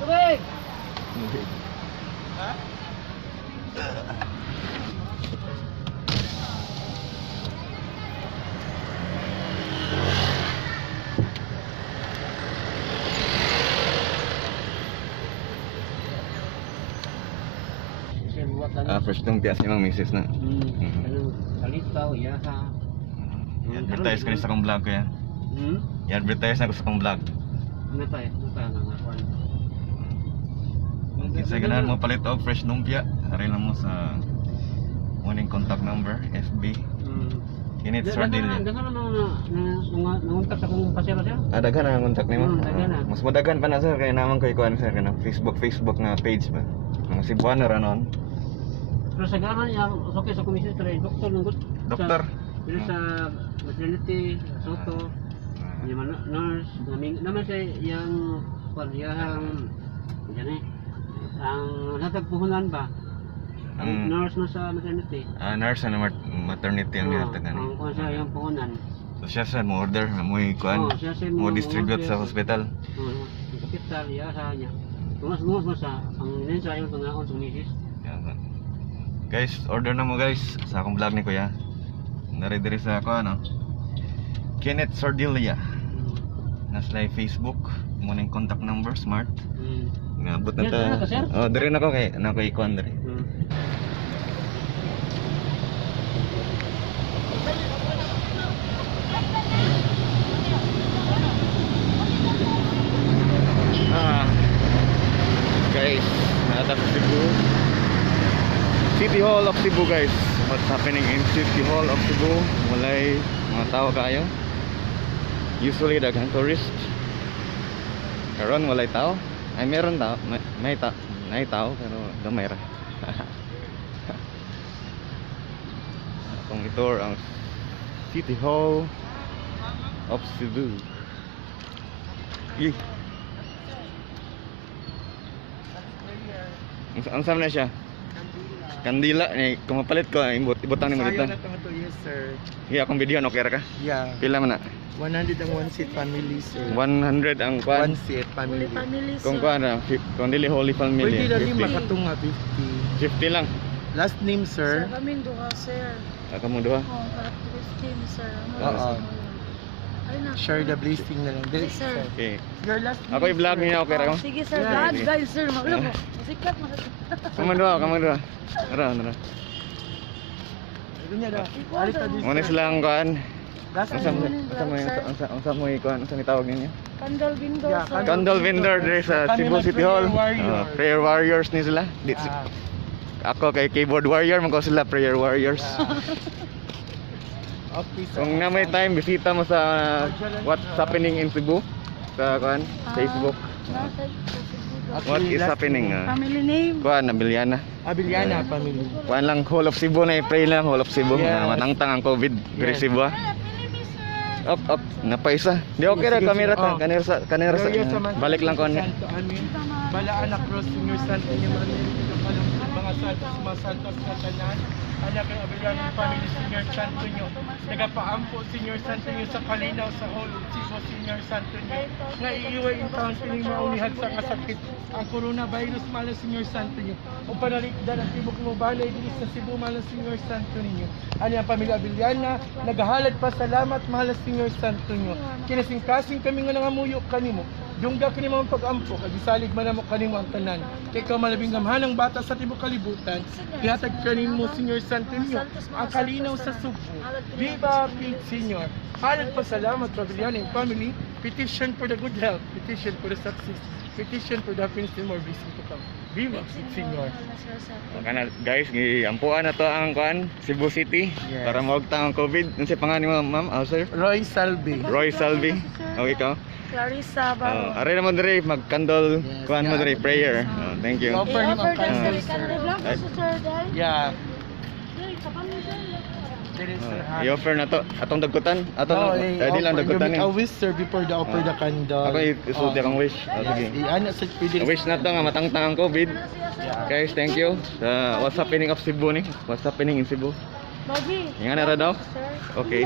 Tubig! Ha? First lumpia si Mang Mrs. na. Ano, kalitaw, yaha. I-advertise ko rin sa kong vlog ko yan. I-advertise na ko sa kong vlog. Ano tayo? Ano tayo nga nga? Kinsa ganahan mo palit og fresh lumpia, ari lang mo sa morning contact number, FB. Kinit Sardilya. Daghan na nanguntak akong pasero siya. Daghan na ang contact nimo. Daghan na. Mas madaghan pa na sir kay naman koy kuan sir kana Facebook na page ba. Mga Cebuano ra noon. Pero sa gana niya, okay sa komisyon sa doktor ng Doktor. Pero sa maternity, soto, yung mga nurse, naman siya yung palyahang, yan eh, ang natagpuhunan ba? Ang nurse na sa maternity. Nurse na maternity ang niatagan. Ang kung siya yung puhunan. So siya sir mo order mo kuan. Mo distribute sa hospital. Sa hospital, yaha niya. Tungas-tungas mo sa, ang ninsa yung tungaon sa misis. Guys, order na mo guys sa akong vlog ni Kuya. Nare-dire sa ako ano. Kenneth Sardilya. Nasa Facebook, mo ning contact number smart. Ngabot na ta. Oh, dire na ko kay nako ikuan dire. Guys, nata sa Cebu. City Hall of Cebu guys. What's happening in City Hall of Cebu? Walay mga tao kayo. Usually daghan tourist. Karon walay tao. Ay meron tao, may tao pero gamay ra. Akong itour ang City Hall of Cebu. Ang sama na siya. Kandila ni kumapalit ko ibutang ni mo dito. Yes sir. Iya akong video okay ra ka? Yeah. Pila man na? 101 seat family sir. 100 ang kwan. 1 seat family. Kung kwan na, kung dili Holy Family. Pwede dali makatunga 50. 50 lang. Last name sir. Sa kaming duha, sir. Aka mo duha. Oh, characteristic, sir. Oo. Ay na. Share the blessing na lang. Dili Yes, sir. sir. Okay. Your last name. Ako i-vlog niya okay ra ko. Sige, sir. Yeah. Vlog, guys, sir. Magulo mo. Sikat mo. Kamu duha. Ara. Dunya daw. Alita di. Mo sila ang kwan. Last Unsa mo name. unsa mo ikuan unsa ni tawag ninyo? Candle window, Yeah, sir. Candle vendor dire sa Cebu City Hall. Prayer warriors ni sila. Ah, Ako kay keyboard warrior, man ko sila prayer warriors. Okay sir. Kung na may time, bisita mo sa what's happening in Cebu sa kuan, Facebook. What is happening? Family name. Kuan Abiliana. Abiliana family. Kuan lang whole of Cebu na pray lang whole of Cebu. Yes. Matangtang ang COVID diri Yes. Cebu. Up, napaisa. Di okay ra Sige, kamera sige. ka, kanera sa balik lang kon. Santo, amin. Balaan na cross Senior Santo niyo mga santos, mga santos na tanan. Anak ng Abiliana family Senior Santo niyo. Nagapaampo Senior Santo niyo sa kalinaw sa whole Cebu Senior Santo niyo. Nga iiway in town kining maunihag sa kasakit ang coronavirus malas Senior Santo niyo. O panalikdan ang tibok mo balay dili sa Cebu malas Senior Santo niyo. Ani ang pamilya Abiliana nagahalad pa salamat malas Senior Santo niyo. Kinasing-kasing kami nga nangamuyo kanimo. Dungga kini mo pag-ampo kag gisalig man mo kanimo ang tanan. Kay ikaw malabing gamhanang bata sa tibok kalibutan. Gihatag kanimo Senior Santo niyo ang kalinaw sa Cebu. Viva Phil Senior. Halad pa salamat Abiliana and family. Petition for the good health. Petition for the success petition for the Philippine more visit to come. Be Maxit Senior. Kana guys, giampuan na to ang kuan Cebu City Yes. para maugtang ang COVID. Unsa pangalan mo ma'am? Oh, sir. Roy Salvi. Roy Salvi. Okay ka. Clarissa Barro. Are naman dire mag-candle Yes, kuan mo yeah. dire prayer. Thank you. Offer ni I-offer Ma'am din Candy, sa sir. Canada Blanco, Ay. Sir Dal. Yeah. Sir, kapan mo, sir? There is I-offer na to atong dagutan. Atong di lang dagutan You make ni. a wish, sir, before the offer the candle. Ako isulti akong wish. Sige. Ano sa pwede. Wish na to nga matangtang ang COVID. Yeah. Guys, thank you sa what's happening of Cebu ni. What's happening in Cebu. Magi. Nga na ra daw. Sir. Okay.